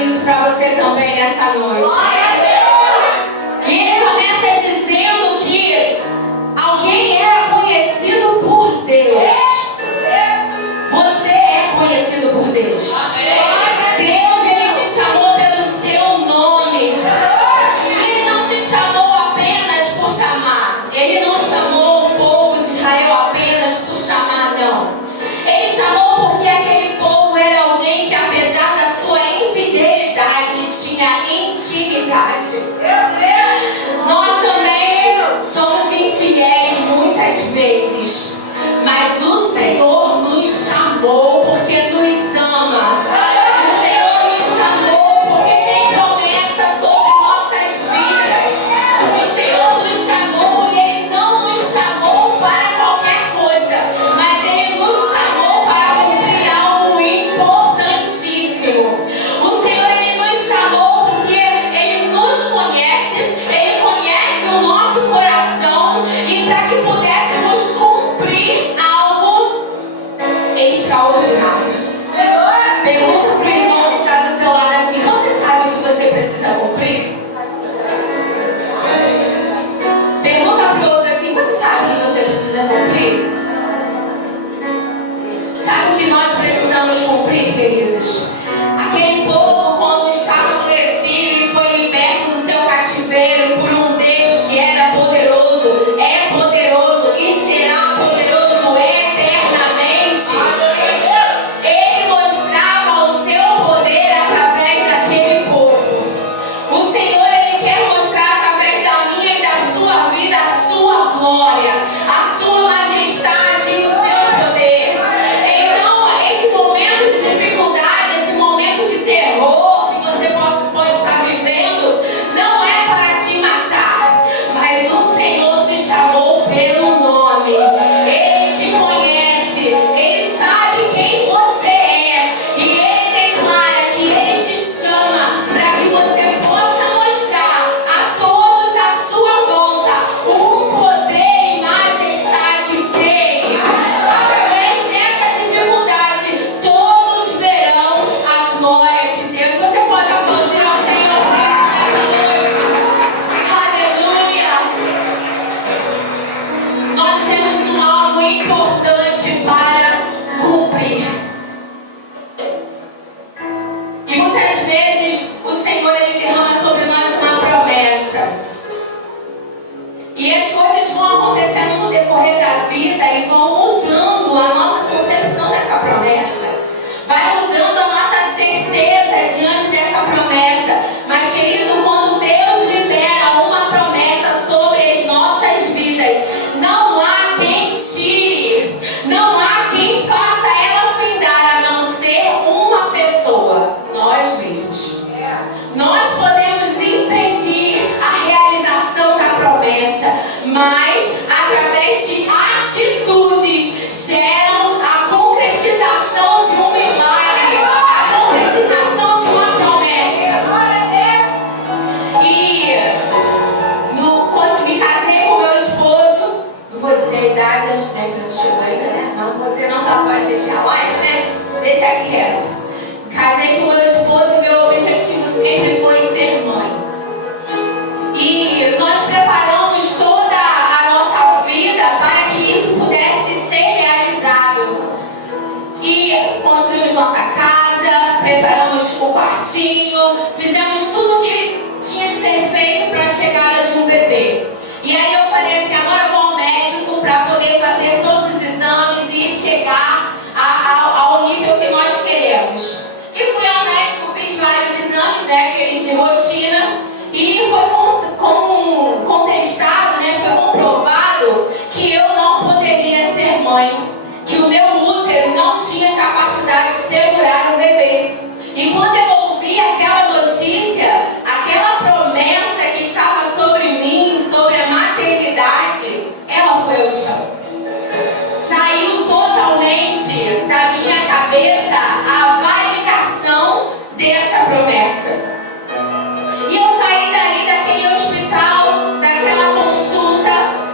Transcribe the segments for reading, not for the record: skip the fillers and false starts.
falando isso para você também nessa noite. E ele começa dizendo que alguém era conhecido por Deus. Você é conhecido por Deus. Deus, ele te chamou pelo seu nome. Ele não te chamou apenas por chamar. Ele não chamou o povo de Israel apenas por chamar, não. Ele chamou porque aquele povo era alguém que, apesar da sua infidelidade, tinha intimidade. Nós também somos infiéis muitas vezes, mas o Senhor nos chamou porque nos ama. O Senhor nos chamou porque tem promessa sobre nossas vidas. O Senhor nos chamou e Ele não nos chamou para qualquer coisa, mas Ele nos chamou para cumprir algo importantíssimo. O Senhor, Ele nos chamou porque Ele nos conhece, Ele conhece o nosso coração, e para que pudéssemos cumprir algo extraordinário. Pergunta para o irmão que está do seu lado assim: você sabe o que você precisa cumprir? Pergunta para o outro assim: você sabe o que você precisa cumprir? Sabe o que nós precisamos cumprir, queridos? Aquele povo, quando estava no exílio e foi liberto do seu cativeiro por um Deus que era poderoso, é poderoso e será poderoso eternamente. Ele mostrava o seu poder através daquele povo. O Senhor, Ele quer mostrar através da minha e da sua vida a sua glória, a sua majestade e o seu poder. Então, esse momento de dificuldade, esse momento de terror que você pode estar vivendo, não é para te matar, mas o Senhor te chamou pelo nome. Ele te conhece, Ele sabe quem você é, e Ele declara que Ele te chama para que você possa mostrar a todos à sua volta o poder e majestade dele. Através dessa dificuldade, todos verão a glória de Deus. Você pode aplaudir ao Senhor por isso nessa noite. Aleluia! Nós temos algo importante para cumprir. E muitas vezes o Senhor, Ele derrama sobre nós uma promessa. E as coisas vão acontecendo no decorrer da vida e vão mudando a nossa concepção dessa promessa. Vai mudando a nossa certeza diante dessa promessa. Mas, querido, quando Deus libera uma promessa sobre as nossas vidas, não há quem tire, não há quem faça ela findar, a não ser uma pessoa: nós mesmos. Nós podemos impedir a realização da promessa, mas através de atitudes geram a concretização de um milagre, a concretização de uma promessa. E quando me casei com meu esposo, não vou dizer a idade, acho que não chegou ainda, né? Não vou dizer, não, tá, vai assistir a live, né? Deixa quieto. Casei com meu esposo e meu objetivo sempre foi ser mãe. E nós preparamos toda a nossa vida para que isso pudesse ser realizado. E construímos nossa casa, preparamos o quartinho, fizemos tudo o que tinha que ser feito para a chegada de um bebê. E aí eu falei assim: agora eu vou ao médico para poder fazer todos os exames e chegar ao nível que nós queremos. E fui ao médico, fiz vários exames, né, aqueles de rotina, e foi contestado, né, foi comprovado que eu não poderia ser mãe, que o meu útero não tinha capacidade de segurar um bebê. E quando eu ouvi aquela notícia, aquela promessa que estava sobre mim, sobre a maternidade, ela foi ao chão. Saiu totalmente da minha cabeça a validação dessa promessa. E eu saí dali daquele hospital, daquela consulta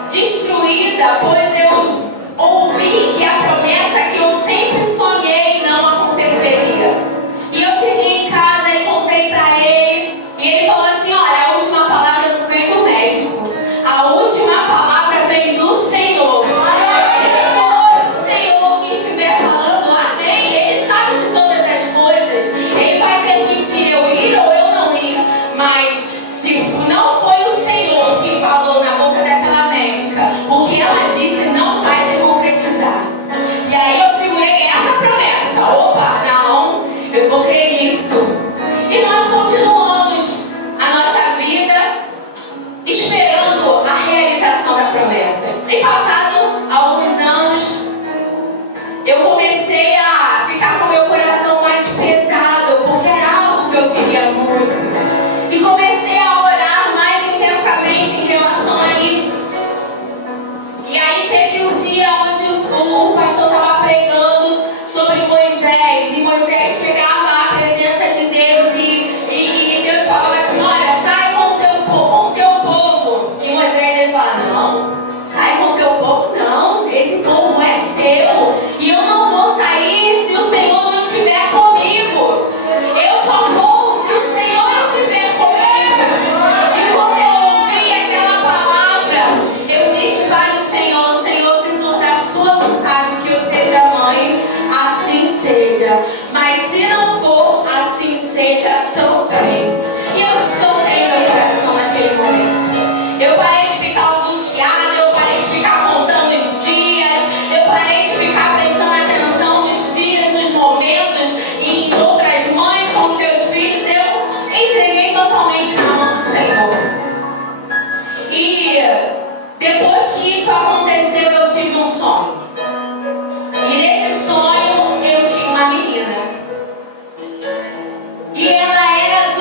destruída, pois eu ouvi que a promessa que eu sempre sonhei não aconteceria. E eu cheguei em casa e contei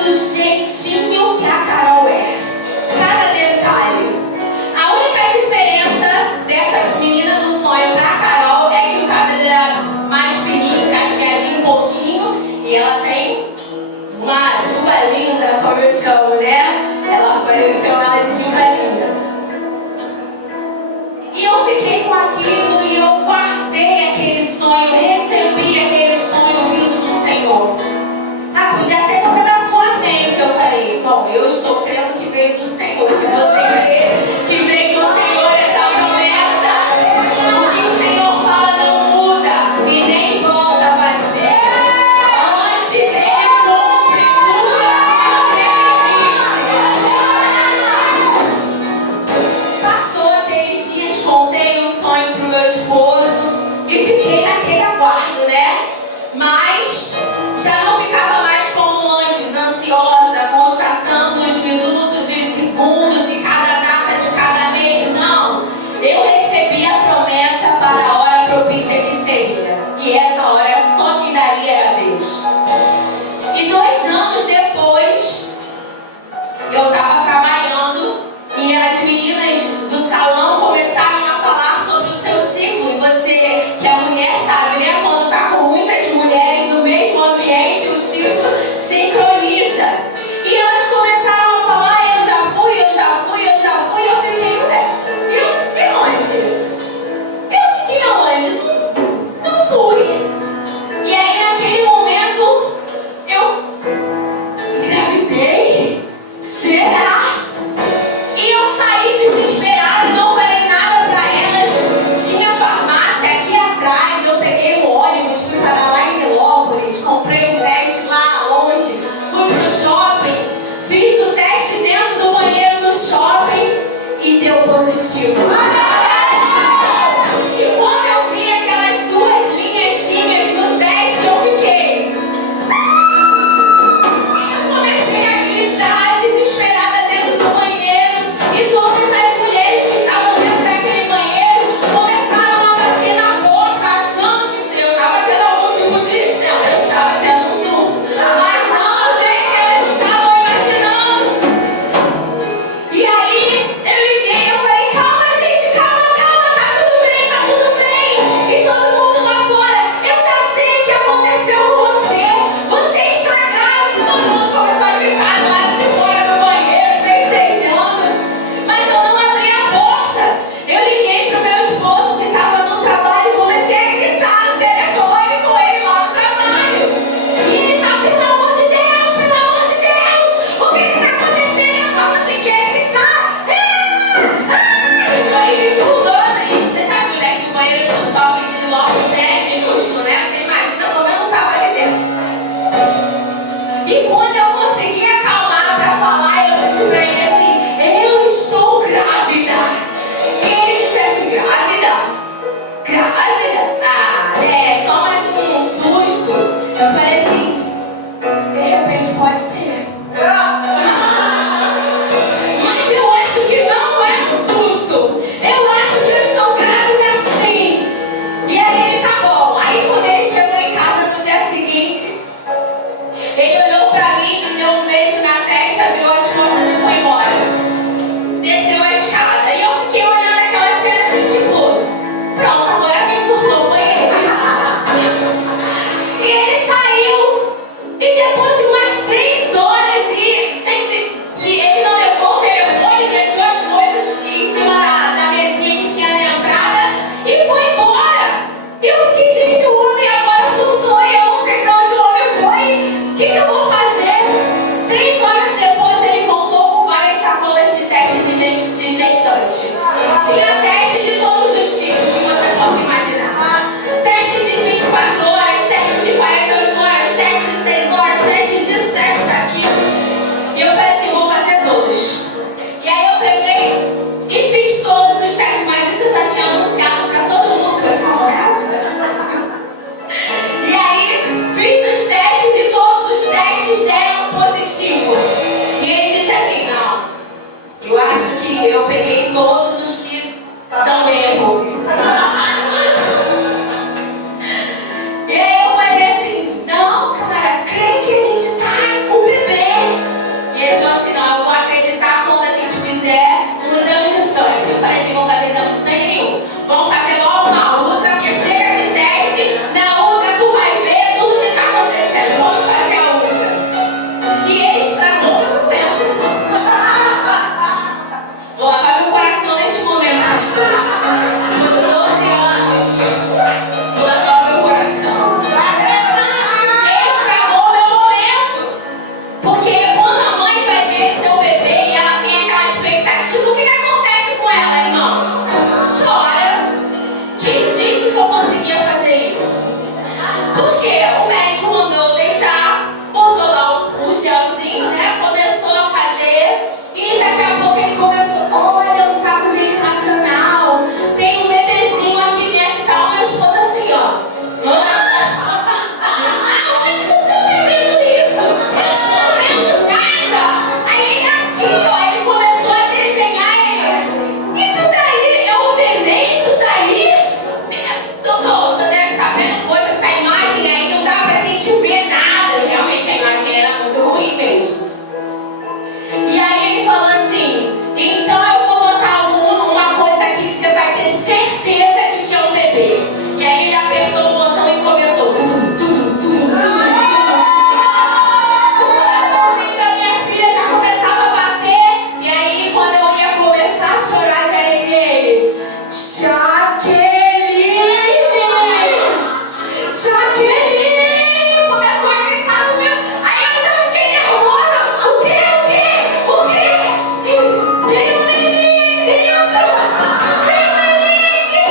do jeitinho que a Carol é. Cada detalhe. A única diferença dessa menina do sonho pra Carol é que o cabelo era mais fininho, cacheadinho um pouquinho, e ela tem uma juba linda, como eu chamo, né? Eu chamo ela de juba linda. E eu fiquei com aquilo e eu guardei aquele sonho, recebi aquele sonho vindo do Senhor. Ah, podia ser coisa da sua mente. Eu falei, bom, eu estou crendo que veio do Senhor. Se você crê que veio do Senhor essa promessa, o que o Senhor fala não muda e nem volta vazio. Antes Ele cumpre tudo aquilo que Ele disse. Passou aqueles dias, contei o sonho pro meu esposo e fiquei naquele aguardo, né? Mas já não ficava mais como antes, ansiosa, constatando os minutos e os segundos e cada data de cada mês. Não, eu recebi a promessa para a hora propícia que seria. E essa hora só quem daria era Deus. E 2 anos depois, eu estava trabalhando e as meninas do salão começaram a falar sobre o seu ciclo. E você, que é mulher, sabe, né? Quando está com muitas mulheres no mesmo ambiente, o ciclo sincroniza. E elas começaram a falar, eu já fui. Eu fiquei, eu fiquei onde? Não fui. E aí naquele momento, eu engravidei? Será? E eu saí desesperada e não falei nada pra elas. Tinha farmácia aqui atrás, eu peguei o ônibus, fui para lá em Milópolis, comprei um teste lá longe, fui pro shopping, fiz o teste dentro do banheiro do shopping e deu positivo. E quando eu vi aquelas 2 linhazinhas no teste, eu fiquei. Eu comecei a gritar desesperada dentro do banheiro e todas as mulheres que estavam dentro daquele banheiro começaram a bater na porta, achando que eu estava tendo algum tipo de... Não, eu estava tendo um surto. Mas não, gente, que elas estavam imaginando. E aí, eu liguei, eu falei, calma, gente, calma, tá tudo bem. E todo mundo lá fora, eu já sei o que aconteceu com você. Você está grávida. Todo mundo começou a gritar lá de fora do banheiro, festejando. Mas eu não abri a porta. Eu liguei pro meu esposo que estava no trabalho e comecei a gritar no telefone com ele lá no trabalho. E ele tá, pelo amor de Deus, o que tá acontecendo? Eu falo assim, quer gritar? Ele pulando. E você já viu, né, que o banheiro do shopping de Milópolis é minúsculo, né? Você imagina como eu não tava ali dentro. E quando eu consegui acalmar pra falar, eu disse pra ele assim, eu estou grávida. E ele disse assim, grávida? Ah, é só mais um susto. Eu falei assim, de repente pode ser. Mas eu acho que não é um susto. Eu acho que eu estou grávida sim. E aí ele, tá bom. Aí quando ele chegou em casa no dia seguinte, ele olhou pra mim, me deu um beijo na testa, virou as costas e foi embora. Desceu a escada. E eu fiquei olhando aquela cena assim, tipo, pronto, agora quem surtou foi ele. E ele saiu. E depois de umas 3 horas, ele não levou o telefone, deixou as coisas em cima da mesinha que tinha na entrada e foi embora. Eu fiquei, gente, o homem agora surtou e eu não sei pra onde o homem foi. O que eu vou fazer? 3 horas depois ele voltou com várias sacolas de teste de gestante. Tinha teste de todos os tipos que você possa imaginar. Teste de 24 horas, teste de 48 horas, teste de 6 horas, teste disso, teste daquilo. E eu falei assim, vou fazer todos. E aí eu peguei e fiz todos os testes, mas isso eu já tinha anunciado pra todo mundo que eu estava grávida. E aí fiz os testes e todos os testes deram positivo. E ele disse assim, não, eu acho que eu peguei todos os que dão erro. E aí eu falei assim, não, cara, creio que a gente tá com o bebê. ter seu bebê e ela tem aquela expectativa, o que acontece com ela, irmão? Chora. Quem disse que eu conseguia fazer isso? Porque o médico mandou eu deitar, botou lá o gelzinho, né? Começou a fazer e daqui a pouco ele começou, olha o saco gestacional, tem um bebezinho aqui dentro e tal. Meu esposo assim, ó. Aonde que o senhor tá vendo isso? Eu não tô vendo nada. Aí ele aqui, ó, ele começou a desenhar ele. Isso daí, eu ordenei isso daí. Doutor, o senhor deve estar vendo coisa, essa imagem aí não dá pra gente ver nada. E realmente a imagem era muito ruim mesmo. E aí ele falou assim, então eu vou botar uma coisa aqui que você vai ter certeza de que é um bebê. E aí ele apertou o botão e começou. O coraçãozinho da minha filha já começava a bater. E aí quando eu ia começar a chorar de alegria, ele, Jaqueline, começou a gritar no meu. Aí eu já fiquei nervosa. O quê? Tem um neném aí dentro. Tem um neném aqui.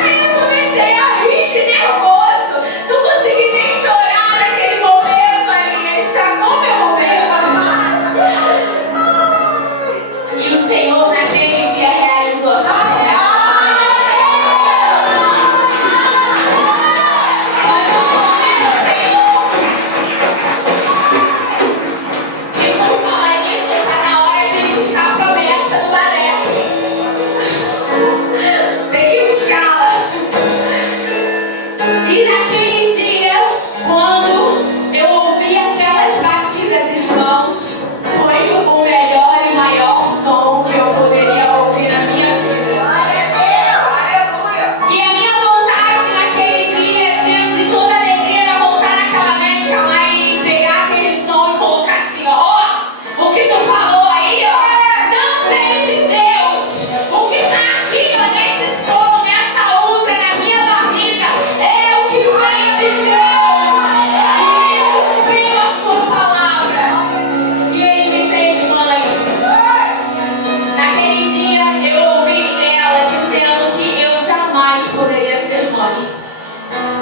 Aí eu comecei a rir de nervoso. Não consegui nem chorar naquele momento ali. Estragou meu momento. E o Senhor naquele dia realizou a sua promessa. Quando eu convido o Senhor, e por falar nisso, está na hora de buscar a promessa do balé. Tem que buscá-la. E naquele dia, quando eu ouvi aquelas batidas, irmãos, foi o melhor e maior som que eu poderia ouvir na minha vida. E a minha vontade naquele dia, diante de toda a alegria, era voltar naquela médica lá e pegar aquele som e colocar assim, ó, o que tu falou aí, ó, não veio de Deus. O que tá aqui, ó, nesse som, nessa útera, na minha barriga, é o que vem de Deus. E ele cumpriu a sua palavra. E ele me fez mãe. Naquele dia eu ouvi ela dizendo que eu jamais poderia ser mãe.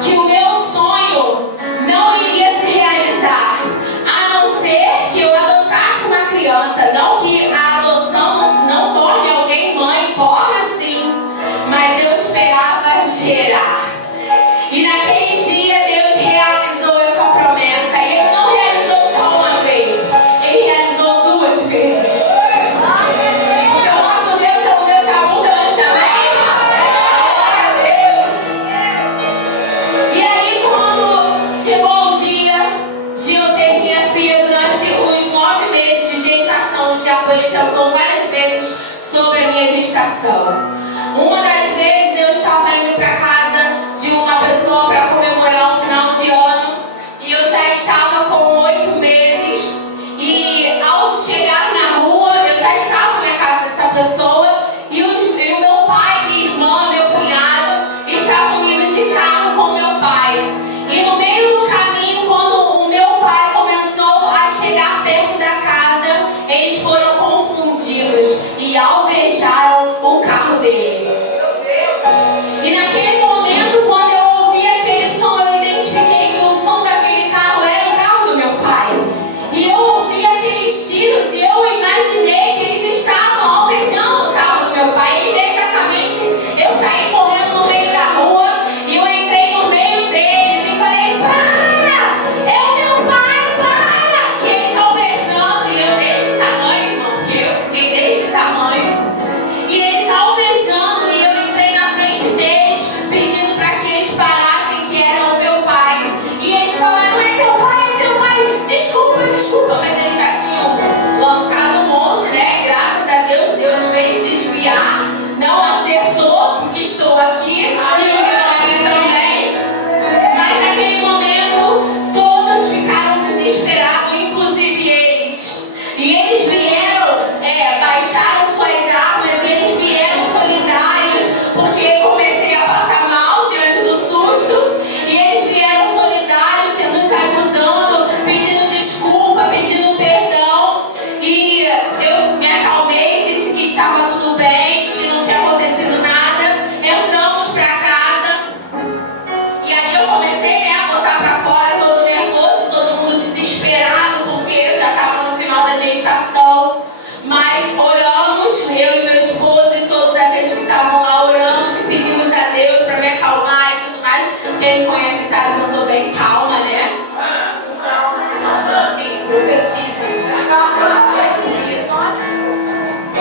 Que o meu sonho não iria se realizar, a não ser que eu adotasse uma criança. Não que a adoção não torne alguém mãe, torna sim, mas eu esperava gerar. E naquele dia Deus realizou essa promessa. E Ele não realizou só uma vez, Ele realizou 2 vezes. Porque o nosso Deus é um Deus de abundância, amém? Glória a Deus. E aí quando chegou o dia de eu ter minha filha, durante os 9 meses de gestação, o diabo ele tentou várias vezes sobre a minha gestação. Uma das vezes eu estava indo para casa de uma pessoa para comemorar um final de ano e eu já estava com 8 meses. E ao chegar na rua, eu já estava na casa dessa pessoa e o meu pai, minha irmã, meu cunhado estavam indo de carro com meu pai. E no meio do caminho, quando o meu pai começou a chegar perto da casa, eles foram confundidos e alvejaram o carro dele.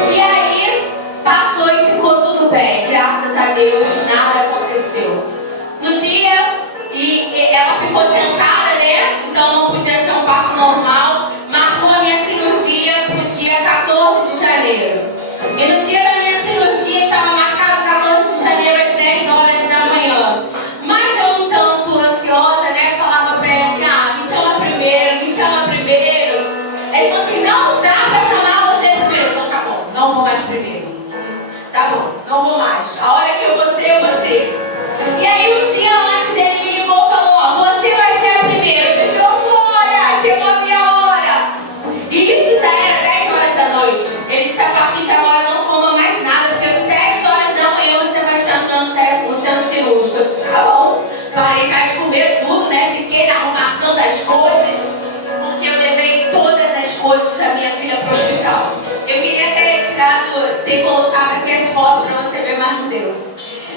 E aí, passou e ficou tudo bem. Graças a Deus, nada aconteceu. No dia, ela ficou sentada, né? Então não podia ser um parto normal. Marcou a minha cirurgia para o dia 14 de janeiro. E no dia da minha cirurgia estava marcado 14 de janeiro às 10 horas da manhã. Mas eu, um tanto ansiosa, né? Falava para ele assim, me chama primeiro, me chama primeiro. Ele falou assim, não dá para chamar você primeiro. Então tá bom, não vou mais primeiro. Tá bom, não vou mais. A hora que eu vou ser, eu vou ser. E aí um dia antes ele me ligou e falou, você vai ser a primeira. Eu disse, glória, chegou a minha hora. E isso já era 10 horas da noite. Ele disse, a partir de agora não coma mais nada, porque às 7 horas da manhã você vai estar entrando no centro cirúrgico. Eu disse, tá bom. Parei já de comer tudo, né? Fiquei na arrumação das coisas, porque eu levei todas as coisas da minha filha para o hospital. Eu queria ter colocado aqui as fotos para você ver, mas não deu.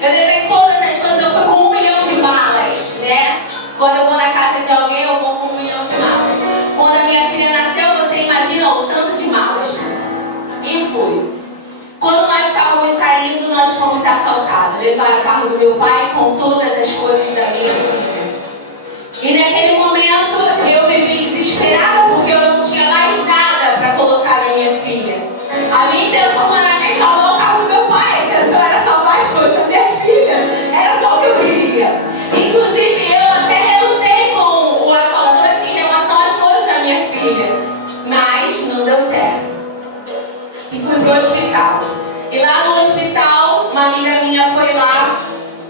Eu levei todas as coisas, eu fui com 1 milhão de malas, né? Quando eu vou na casa de alguém, eu vou com 1 milhão de malas. Quando a minha filha nasceu, você imagina o tanto de malas. E fui. Quando nós estávamos saindo, nós fomos assaltados. Levaram o carro do meu pai com todas as coisas da minha filha. E naquele momento, eu me vi desesperada, porque eu não tinha mais nada para colocar na minha filha. A minha intenção não era nem salvar o carro do meu pai, a intenção era salvar as coisas da minha filha. Era só o que eu queria. Inclusive, eu até relutei com o assaltante em relação às coisas da minha filha. Mas não deu certo. E fui pro hospital. E lá no hospital, uma amiga minha foi lá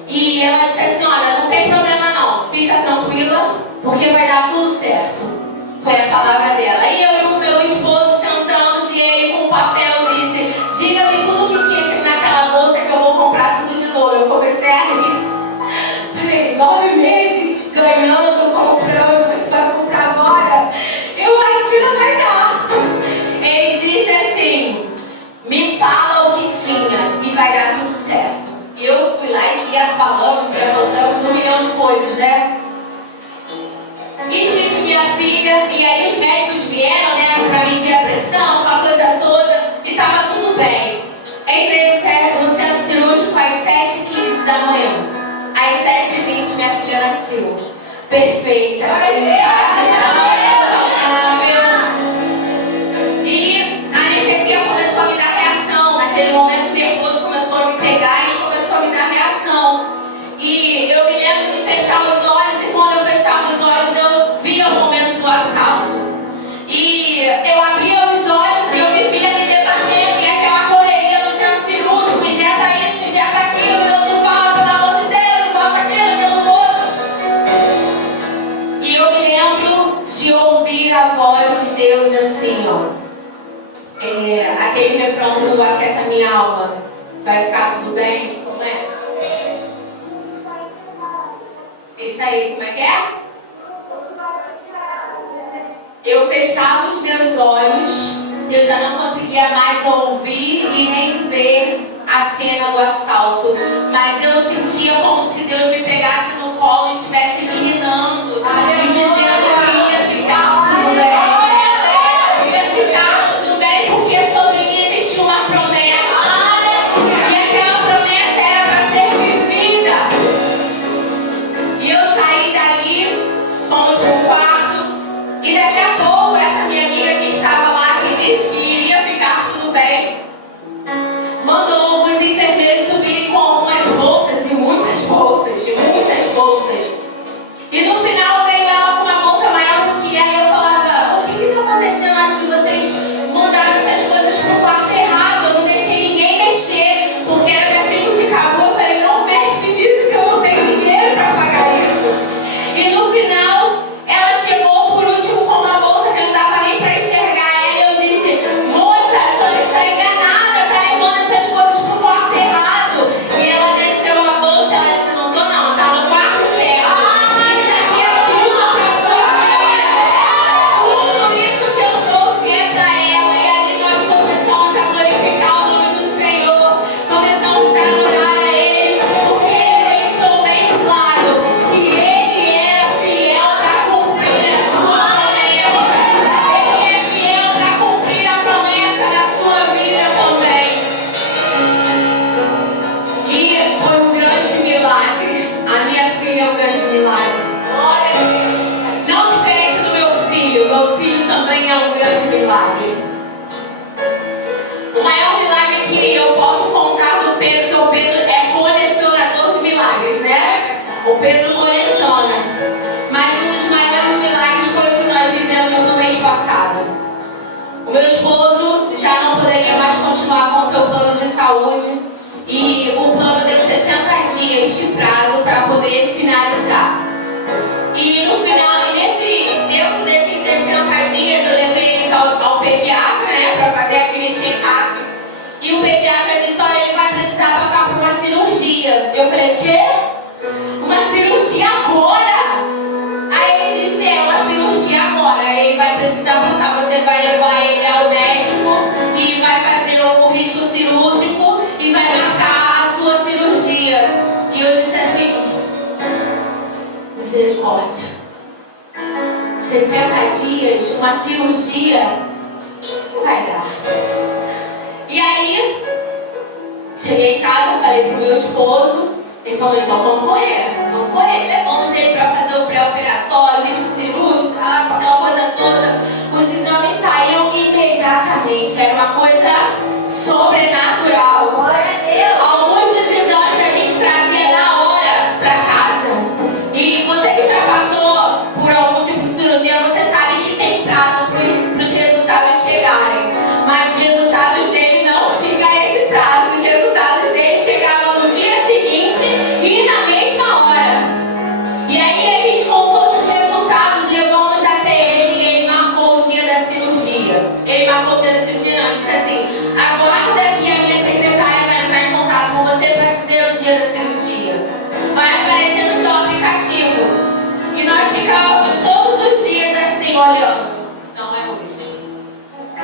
e ela disse assim, olha, não tem problema não, fica tranquila, porque vai dar tudo certo. Foi a palavra dela. E eu e o meu esposo sentamos e ele com um papel disse, diga-me tudo que tinha aqui naquela bolsa que eu vou comprar tudo de novo. Eu comecei a rir. Falei, 9 meses ganhando, comprando, você vai comprar agora? Eu acho que não vai dar. Ele disse assim, me fala o que tinha e vai dar tudo certo. E eu fui lá e falamos e anotamos 1 milhão de coisas, né? E tive minha filha, e aí os médicos vieram, né, pra medir a pressão, a coisa toda, e tava tudo bem. Entrei no centro cirúrgico às 7h15 da manhã. Às 7h20 minha filha nasceu. Perfeita, saudável. E a anestesia começou a me dar reação. Naquele momento o nervoso começou a me pegar e começou a me dar reação. E eu me lembro de fechar os olhos, e quando eu fechava os olhos eu via o momento do assalto. E eu abria os olhos e eu me via me debatendo, e aquela correria no centro cirúrgico, injeta isso, injeta aquilo, eu não falo, pelo amor de Deus, bota aquilo, pelo outro. E eu me lembro de ouvir a voz de Deus assim, ó. Aquele refrão do Aquieta Minha Alma, vai ficar tudo bem? Como é? Isso aí, como é que é? Eu fechava os meus olhos, eu já não conseguia mais ouvir e nem ver a cena do assalto, mas eu sentia como se Deus me pegasse no colo e estivesse me ninando, me dizendo que ia ficar tudo bem, ia ficar tudo bem, porque sobre mim existia uma promessa, e aquela promessa era para ser vivida. E eu saí dali, fomos para o quarto, e daqui a pouco essa minha amiga que estava lá, que disse que iria ficar tudo bem, mandou alguns enfermeiros subirem com algumas bolsas, e muitas bolsas, um grande milagre. O maior milagre que eu posso contar do Pedro, porque o Pedro é colecionador de milagres, né? O Pedro coleciona. Mas um dos maiores milagres foi o que nós vivemos no mês passado. O meu esposo já não poderia mais continuar com o seu plano de saúde e o plano deu 60 dias de prazo para poder finalizar. E no final, dentro desses 60 dias, eu levei eles ao pediatra, né, para fazer aquele check-up. E o pediatra disse: olha, ele vai precisar passar por uma cirurgia. Eu falei: quê? Uma cirurgia agora? Aí ele disse: é, uma cirurgia agora. Aí ele vai precisar passar, você vai levar ele ao médico e vai fazer o risco cirúrgico e vai marcar a sua cirurgia. E eu disse assim: misericórdia. 60 dias, uma cirurgia, não vai dar. E aí, cheguei em casa, falei pro meu esposo, ele falou: então vamos correr. Levamos ele para fazer o pré-operatório, risco cirúrgico, aquela coisa toda. Os exames saíam imediatamente, era uma coisa sobrenatural. Glória a Deus. Alguns dos exames a gente trazia na hora para casa. E você que já passou por algum tipo de cirurgia, você sabe que tem prazo para os resultados chegarem. Mas os resultados dele não chegam a esse prazo. Os resultados dele chegavam no dia seguinte e na mesma hora. E aí a gente, com todos os resultados, levamos até ele e ele marcou o dia da cirurgia. Ele marcou o dia da cirurgia, não, disse assim: aguarda que a minha secretária vai entrar em contato com você para dizer o dia da cirurgia. Vai aparecer no seu aplicativo. E nós ficávamos todos os dias assim, olhando. Não é hoje.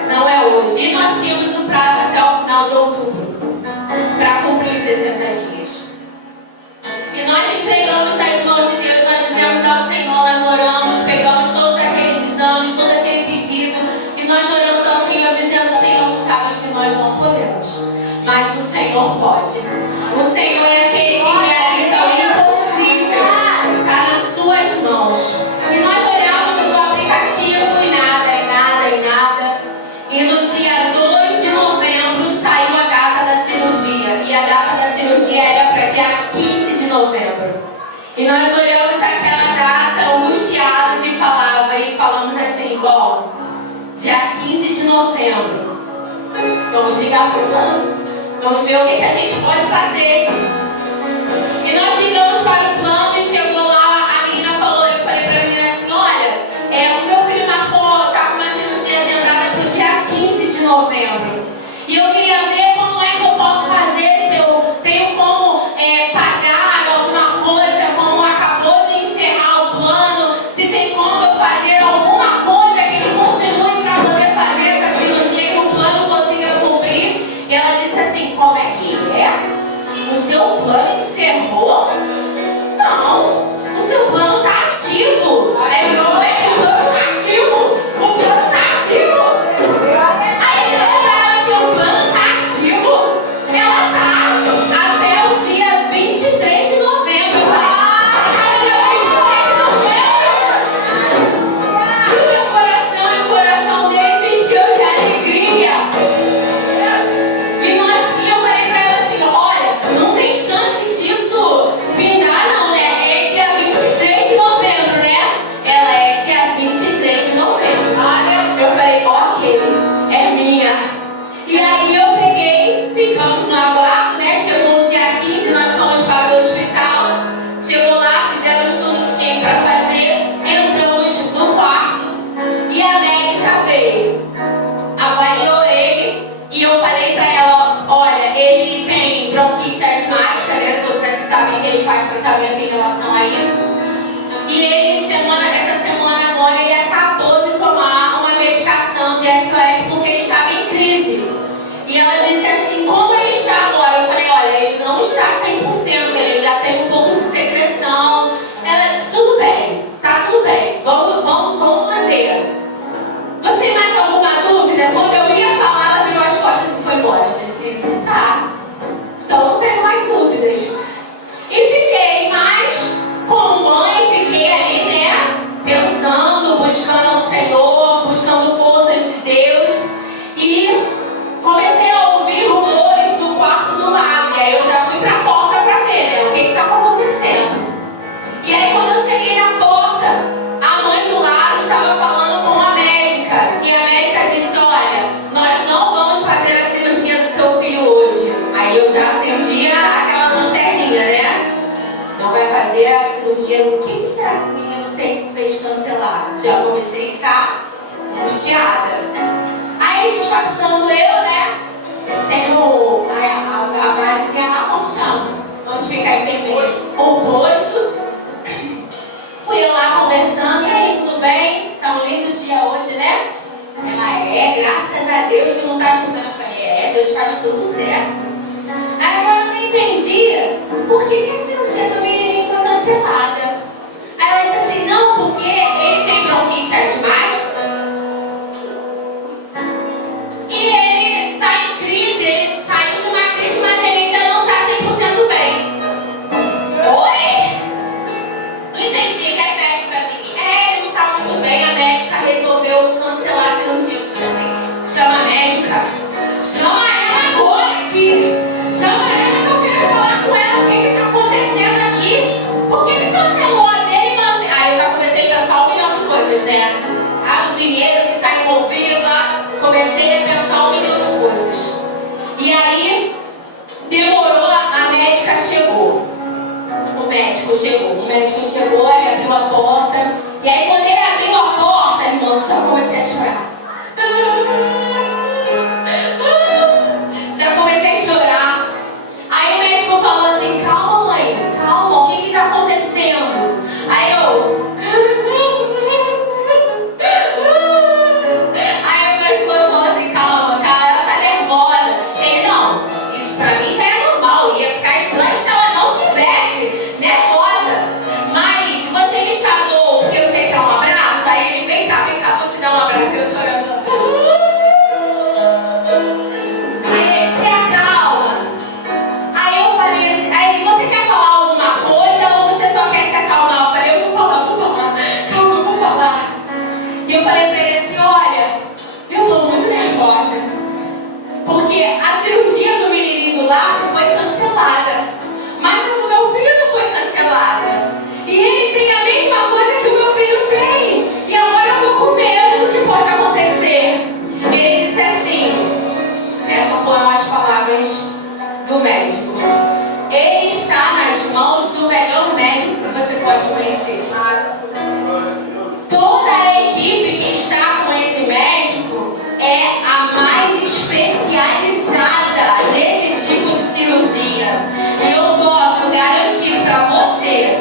Não é hoje. E nós tínhamos o prazo até o final de outubro para cumprir os 60 dias. E nós entregamos nas mãos de Deus, nós dizemos ao Senhor, nós oramos, pegamos todos aqueles exames, todo aquele pedido, e nós oramos ao Senhor dizendo: Senhor, tu sabes que nós não podemos, mas o Senhor pode. O Senhor é aquele que realiza o impossível, está nas suas mãos. E nós olhávamos o aplicativo e nada. E no dia 2 de novembro saiu a data da cirurgia. E a data da cirurgia era para dia 15 de novembro. E nós olhamos aquela data angustiados e falamos assim: bom, dia 15 de novembro, vamos ligar para o plano, vamos ver o que a gente pode fazer. E nós ligamos para o plano e chegou lá, a menina falou, eu falei para a menina assim: olha, o meu filho marcou, está com uma cirurgia agendada para o dia 15 de novembro. E eu queria ver como é que eu posso fazer, se eu tenho como pagar alguma coisa, como acabou de encerrar o plano, se tem como eu fazer alguma coisa que ele continue para poder fazer essa cirurgia, que o plano consiga cumprir. E ela disse assim: como é que é? O seu plano encerrou? Não, o seu plano está ativo. Aí eu falei: o plano está ativo? O plano está ativo? Aí eu falei para ela assim: o plano está ativo? Ela está até o dia 23 de novembro. Até o dia 23 de novembro. E o meu coração e o coração dele se encheu de alegria. E eu falei para ela assim: olha, não tem chance disso findar não, né? É dia 23 de novembro, né? Ela é dia 23 de novembro. Eu falei: ok, é minha. E aí eu peguei, ficamos no aguardo, né? Chegou o dia 15, nós fomos para o hospital. Chegou lá, fizemos tudo que tinha para fazer, entramos no quarto e a médica veio, avaliou ele e eu falei para ela: olha, ele tem bronquite asmática, né? Todos aqui sabem que ele faz tratamento em relação a isso. E ele, essa semana agora, ele acabou de tomar uma medicação de SOS porque ele estava em crise. E ela disse assim: como ele está agora? Eu falei: olha, ele não está 100%, ele ainda tem um pouco de secreção. Ela disse: tudo bem, tá tudo bem, vamos manter. Você tem mais alguma dúvida? Quando eu ia falar, ela virou as costas e foi embora. Eu disse: tá, então não tenho mais dúvidas. E fiquei, mas como mãe, fiquei ali, né, pensando, buscando o Senhor, buscando forças Vamos ficar entendendo o posto. Fui eu lá conversando. E aí, tudo bem? Tá um lindo dia hoje, né? Ela graças a Deus que não tá chutando. Eu falei, Deus faz tudo certo. Aí eu não entendia por que a cirurgia do menininho foi cancelada. Aí ela disse assim, não, porque ele tem bronquite asmática e ele tá em crise, ele saiu de uma crise, mas ele ainda não tá 100% bem. Oi? Não entendi, repete pra mim. Ele não tá muito bem, a médica resolveu cancelar a cirurgia. Eu disse assim, chama a médica, chama ela agora aqui, chama ela que eu quero falar com ela o que tá acontecendo aqui. Por que me cancelou a dele? Aí eu já comecei a pensar 1 milhão de coisas, né? O dinheiro que tá envolvido lá, comecei a pensar 1 milhão de coisas. E aí, demorou, a médica chegou. O médico chegou, ele abriu a porta. E aí, quando ele abriu a porta, irmãos, já comecei a chorar. Já comecei a chorar. Aí o médico falou assim, calma mãe, calma, o que está acontecendo? Aí o meu esposo falou assim, calma, ela tá nervosa. Ele, não, isso pra mim já é normal, ia ficar estranho se ela não tivesse nervosa. Mas você me chamou porque você quer um abraço? Aí ele, vem cá, vou te dar um abraço. Eu chorando. Aí ele, se acalma. Aí eu falei assim, aí você quer falar alguma coisa ou você só quer se acalmar? Eu falei, eu vou falar, calma, eu vou falar. E eu falei pra ele assim, olha, eu tô muito nervosa, porque a cirurgia do menininho lá foi cancelada, mas a do meu filho não foi cancelada. E ele tem a mesma coisa que o meu filho tem. E agora eu tô com medo do que pode acontecer. Ele disse assim, essas foram as palavras do médico. Ele está nas mãos do melhor médico que você pode conhecer. Toda a equipe que está com esse médico é a mais especializada nesse tipo de cirurgia. E eu posso garantir para você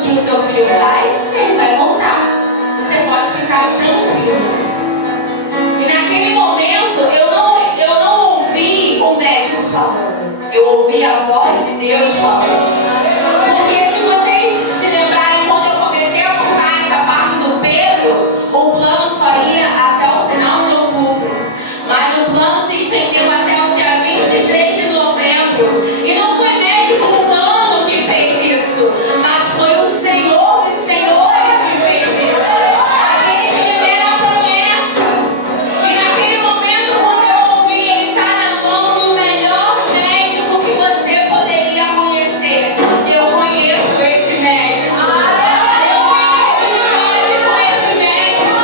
que o seu filho ele vai voltar. Você pode ficar tranquilo. E naquele momento eu não ouvi o médico falando. Eu ouvi a voz de Deus falando. Porque se vocês se lembrarem, quando eu comecei a contar essa parte do Pedro, o plano só ia até o final de outubro. Mas o plano se estendeu até o dia 23 de novembro. E não foi médico humano que fez isso, mas foi o Senhor dos Senhores que fez isso. Aquele que libera a promessa. E naquele momento, quando eu ouvi, ele está na mão do melhor médico que você poderia conhecer. Eu conheço esse médico. Eu conheço esse médico.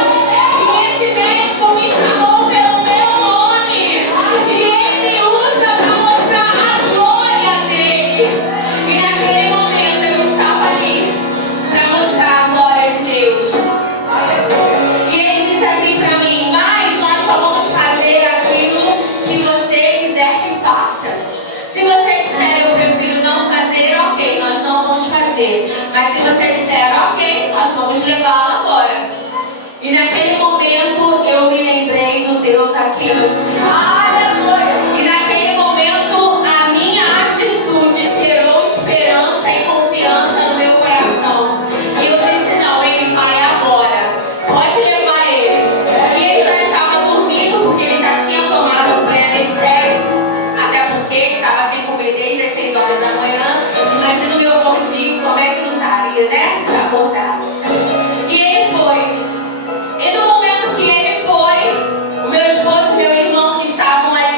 E esse médico me chamou pelo meu nome. E ele me usa para mostrar a glória dele. E naquele momento eu estava ali para mostrar a glória de Deus. E ele disse assim para mim, mas nós só vamos fazer aquilo que você quiser que faça. Se você disser eu prefiro não fazer, ok, nós não vamos fazer. Mas se você disser ok, nós vamos levá-la agora. E naquele momento eu me lembrei do Deus a quem eu sirvo. E naquele momento a minha atitude gerou esperança e confiança no meu coração. E eu disse, não, ele vai agora. Pode levar ele. E ele já estava dormindo porque ele já tinha tomado um pré-anestésico. Até porque ele estava sem comer desde as 6 horas da manhã. Imagina o meu gordinho, como é que não estaria, né? Para acordar. E ele foi. E no momento que ele foi, o meu esposo e meu irmão que estavam ali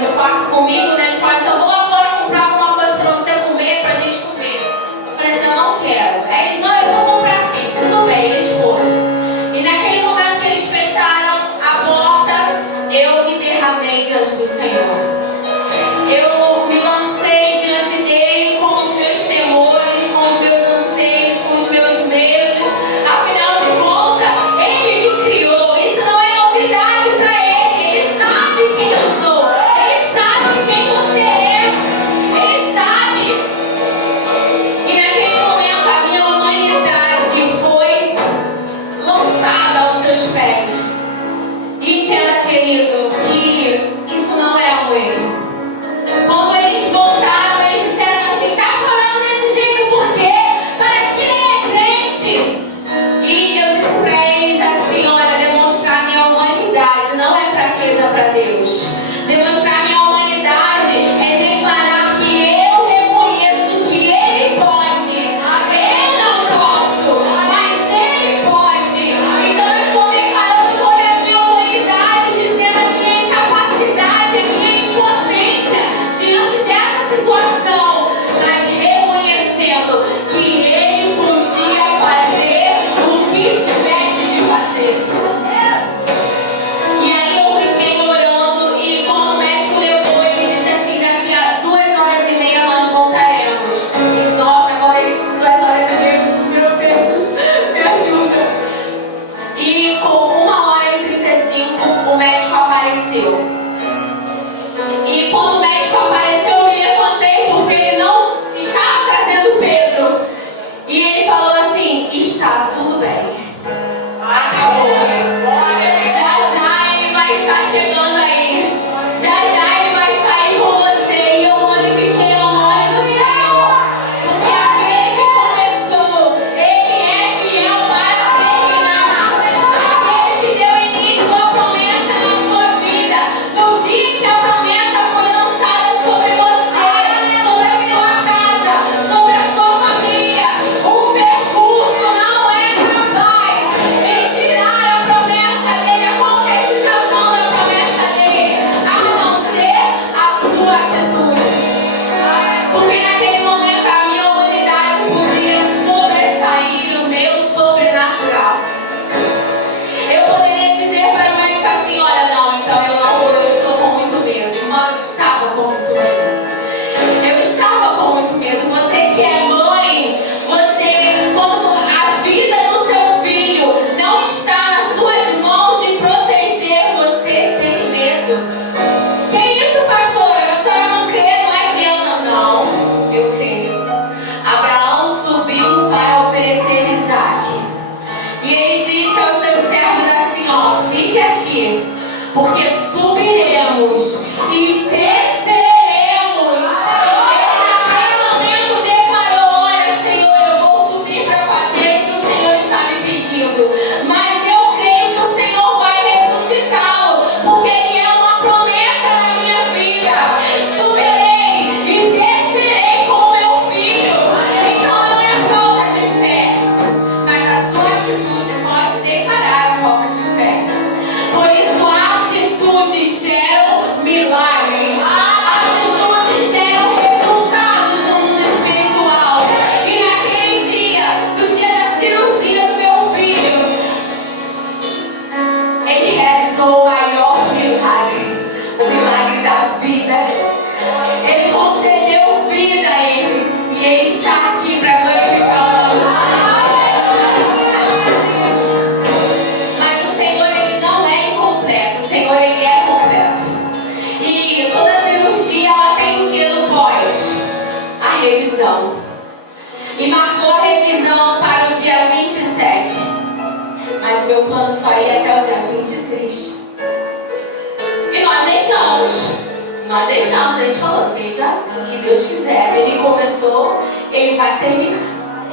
no quarto comigo, né? Eles falaram assim, eu vou lá fora comprar alguma coisa para você comer, pra gente comer. Eu falei assim, eu não quero. Aí eles, não, eu vou comprar sim. Tudo bem, eles foram. E naquele momento que eles fecharam a porta, eu me derramei diante do Senhor. Eu me lancei diante dele com os meus temores, com os meus anseios, com os meus medos. Afinal de contas, ele me criou. Isso não é novidade para ele. Ele sabe quem eu sou. Ele sabe quem você é. Ele sabe Atitudes geram milagres. Atitudes geram resultados no mundo espiritual. E naquele dia, no dia da cirurgia do meu filho, ele realizou o maior milagre, o milagre da vida. Ele concedeu vida a ele, e ele está aqui para glorificar o nome do Senhor. Mas o Senhor, ele não é incompleto. O Senhor, ele é completo. E toda cirurgia, ela tem o que no pós? A revisão. E marcou a revisão para o dia 27. Mas o meu plano só ia até o dia 23. E nós deixamos. A gente falou, seja o que Deus quiser. Ele começou, ele vai terminar.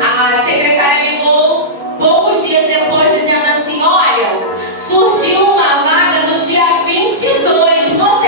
A secretária ligou poucos dias depois dizendo assim: olha, surgiu uma vaga no dia 22. Você